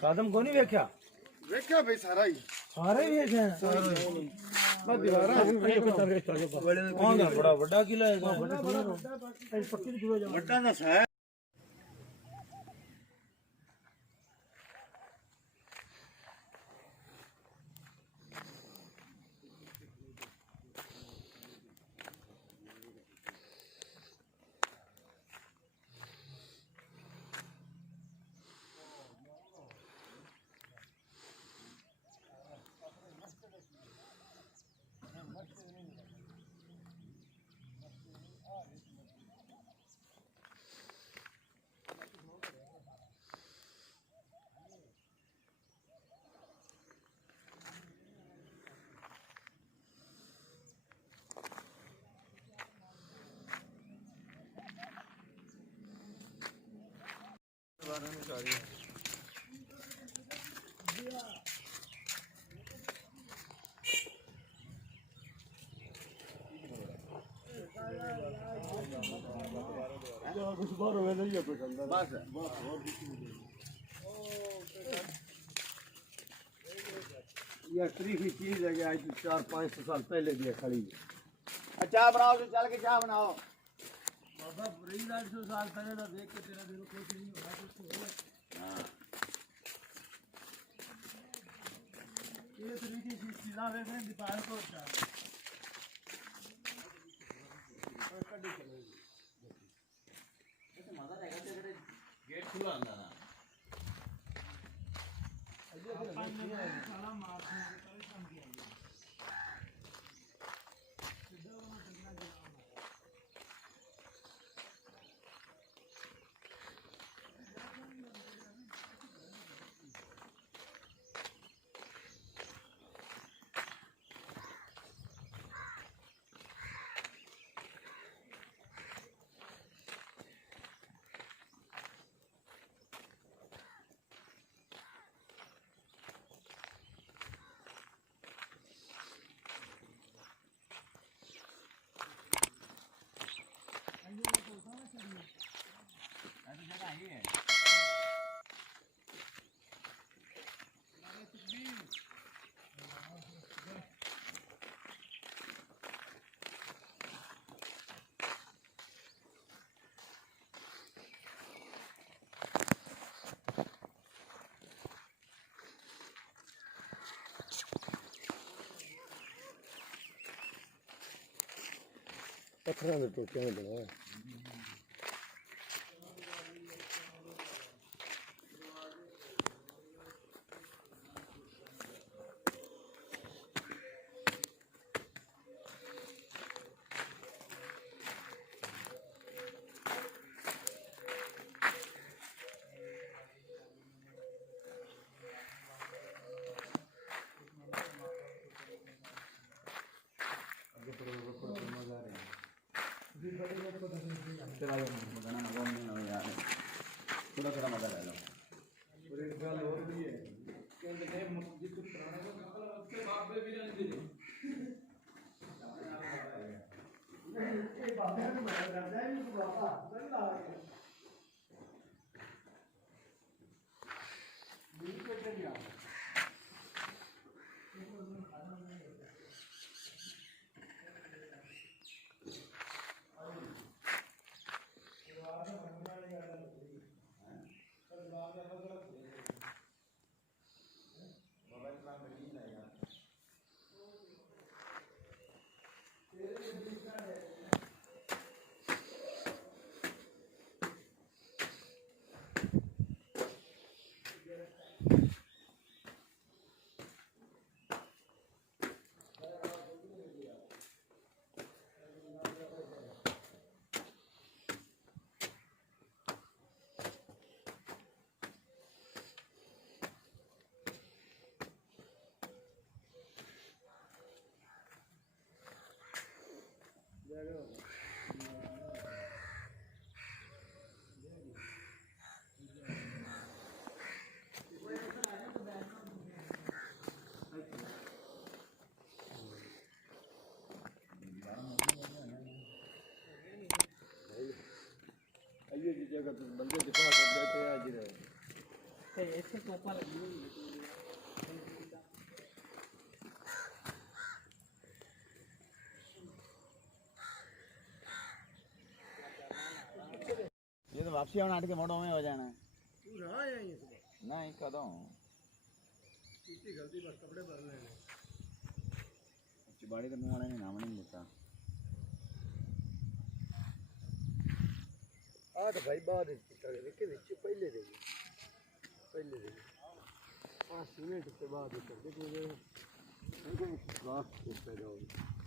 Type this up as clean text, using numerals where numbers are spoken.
ਕਾਦਮ ਕੋ ਨਹੀਂ ਵੇਖਿਆ ਵੇਖਿਆ ਬਈ ਸਾਰਾ ਹੀ ਸਾਰੇ ਵੇਖਿਆ ਮੈਂ ਦੀਵਾਰਾਂ ਬੜਾ ਵੱਡਾ ਕਿਲਾ ਹੈਗਾ ਵੱਡਾ ਦਾ ਹੈ कुछ बार हुए नहीं है कुछ अंदर बस ये तरीकी चीज है कि आज 400-500 साल पहले भी खड़ी है चाय बनाओ तो चल के चाय बनाओ बाबा 800 साल पहले ना देख के तेरा दिल कुछ नहीं होगा कुछ हो हां ये तरीकी चीज आ रहे हैं दिखाए को चाय और कड़ी चलेगी गेट खुला अंदर ना अपन ने साला मार के काम किया सीधा वहां चलना गया पत्थर के टोटियां में बनाया थोड़ा थोड़ा मजा ले लो और एक गल और भी है कहते हैं मस्जिद तो पुराना को मतलब उसके बाप पे भी नहीं दी ये बाप ने मना कर दिया ये बाबा नहीं ला के नहीं पे दिया जगह तो बंदे दिखा कर देते हैं आज रहे ਇੱਥੇ ਕੋਪਾ ਲੱਗੀ ਹੋਈ ਹੈ ये तो वापसी आना के मोड़ों में हो जाना है तू रहा है यहीं से नहीं कदों इतनी गलती बस कपड़े भर लेने चिबाड़ी तो मुंह वाले ने नाम नहीं लेता आ तो भाई बाद के विच पहले दे आ सीमेंट के बाद कर दे कोई वाह पैदा हो